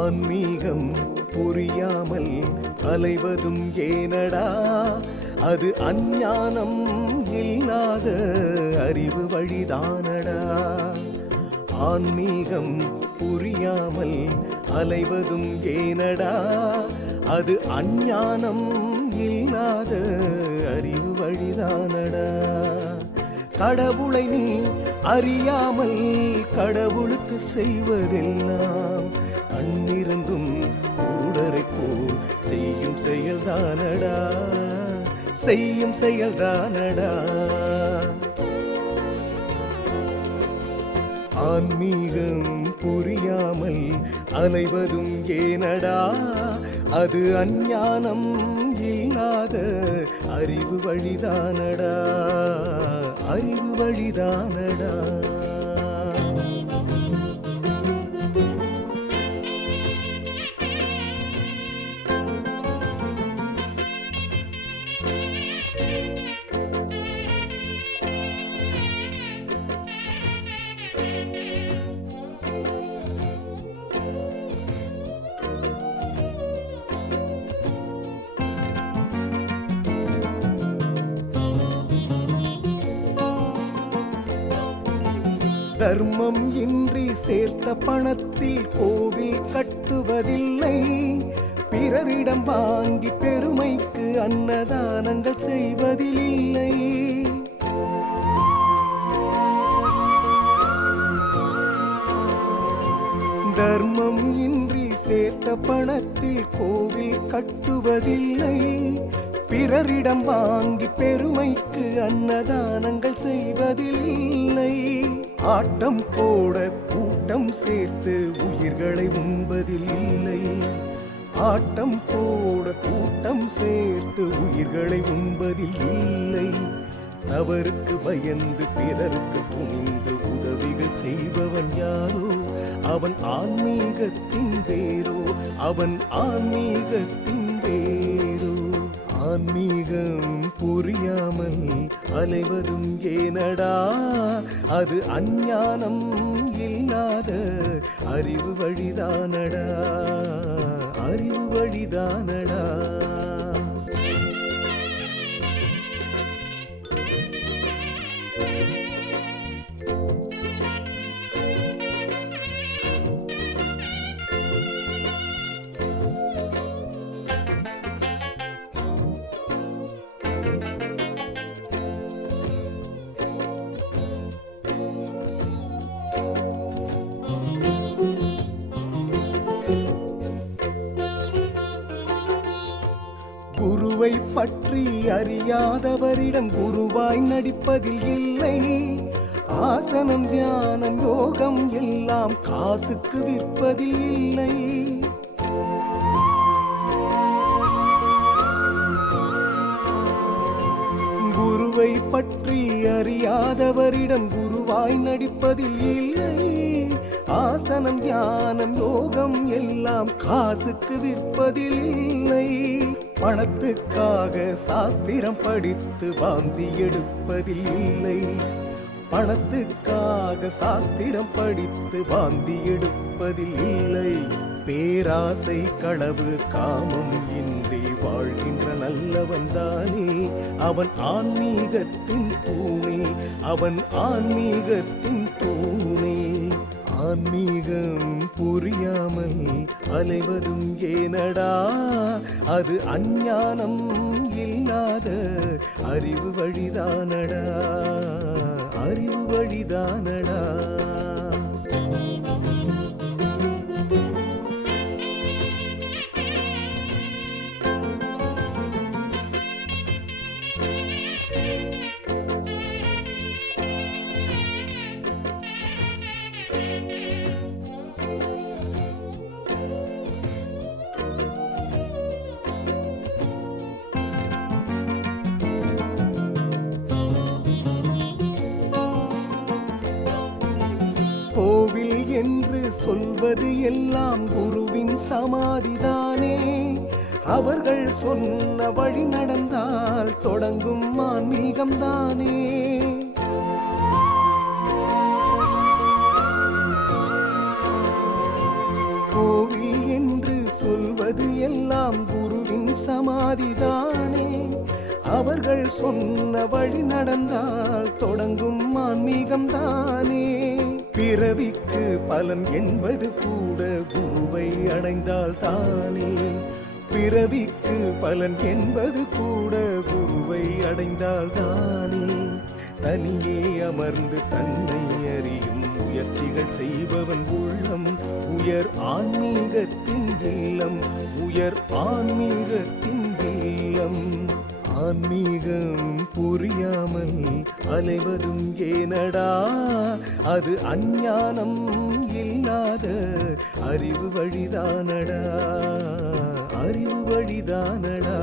ஆன்மீகம் புரியாமல் அலைவதும் ஏனடா, அது அஞ்ஞானம் இல்லாத அறிவு வழிதானடா. ஆன்மீகம் புரியாமல் அலைவதும் ஏனடா, அது அஞ்ஞானம் இல்லாத அறிவு வழிதானடா. கடவுளை நீ அறியாமல் கடவுளுக்கு செய்வதெல்லாம் கண்ணிருந்தும் கூடரை போல் செய்யும் செயல்தானடா, செய்யும் செயல்தானடா. ஆன்மீகம் புரியாமல் அலைவதும் ஏனடா, அது அஞ்ஞானம் இல்லாத அறிவு வழிதானடா, அறிவு வழிதானடா. தர்மம் இன்றி சேர்த்த பணத்தில் கோவில் கட்டுவதில்லை, பிறரிடம் வாங்கி பெருமைக்கு அன்னதானங்கள் செய்வதில்லை. தர்மம் இன்றி சேர்த்த பணத்தில் கோவில் கட்டுவதில்லை, பிறரிடம் வாங்கி பெருமைக்கு அன்னதானங்கள் செய்வதில்லை. ஆட்டம் போட கூட்டம் சேர்த்து உயிர்களை உண்பதில்லை, ஆட்டம் போட கூட்டம் சேர்த்து உயிர்களை உண்பதில்லை. அவருக்கு பயந்து பிறருக்கு துணிந்து உதவிகள் செய்பவன் யாரோ அவன் ஆன்மீகத்தின் வேரோ, அவன் ஆன்மீகத்தின் வேரோ. ஆன்மீகம் புரியாமல் அலைவதும் ஏனடா, அது அஞ்ஞானம் இல்லாத அறிவு வழிதானடா, அறிவு வழிதானடா. குருவை பற்றி அறியாதவரிடம் குருவாய் நடிப்பதில் இல்லை, ஆசனம் தியானம் யோகம் எல்லாம் காசுக்கு விற்பதில் இல்லை. குருவை பற்றி அறியாதவரிடம் குருவாய் நடிப்பதில் இல்லை, ஆசனம் தியானம் யோகம் எல்லாம் காசுக்கு விற்பதில் இல்லை. பணத்துக்காக சாஸ்திரம் படித்து வாந்தி எடுப்பதில் இல்லை, பணத்துக்காக சாஸ்திரம் படித்து வாந்தி எடுப்பதில் இல்லை. பேராசை களவு காமம் இன்றி வாழ்கின்ற நல்லவன் தானே அவன் ஆன்மீகத்தின் தூணே, அவன் ஆன்மீகத்தின் தூணே. ஆன்மீகம் புரியாமல் அலைவதும் ஏனடா, அது அஞ்ஞானம் இல்லாத அறிவு வழிதானடா, அறிவு வழிதானடா. சொல்வது எல்லாம் குருவின் சமாதிதானே. அவர்கள் சொன்ன வழி நடந்தால் தொடங்கும் ஆன்மீகம்தானே. கோவில் என்று சொல்வது எல்லாம் குருவின் சமாதிதானே. அவர்கள் சொன்ன வழி நடந்தால் தொடங்கும் ஆன்மீகம்தானே. பிறவிக்கு பலன் என்பது கூட குருவை அடைந்தால் தானே. பிறவிக்கு பலன் என்பது கூட குருவை அடைந்தால் தானே. தனியே அமர்ந்து தன்னை அறியும் முயற்சிகள் செய்பவன் உள்ளம் உயர் ஆன்மீகத்தின் இல்லம், உயர் ஆன்மீகத்தின் இல்லம். ஆன்மீகம் புரியாமல் அலைவதும் ஏனடா, அது அஞ்ஞானம் இல்லாத அறிவு வழிதானடா, அறிவு வழிதானடா.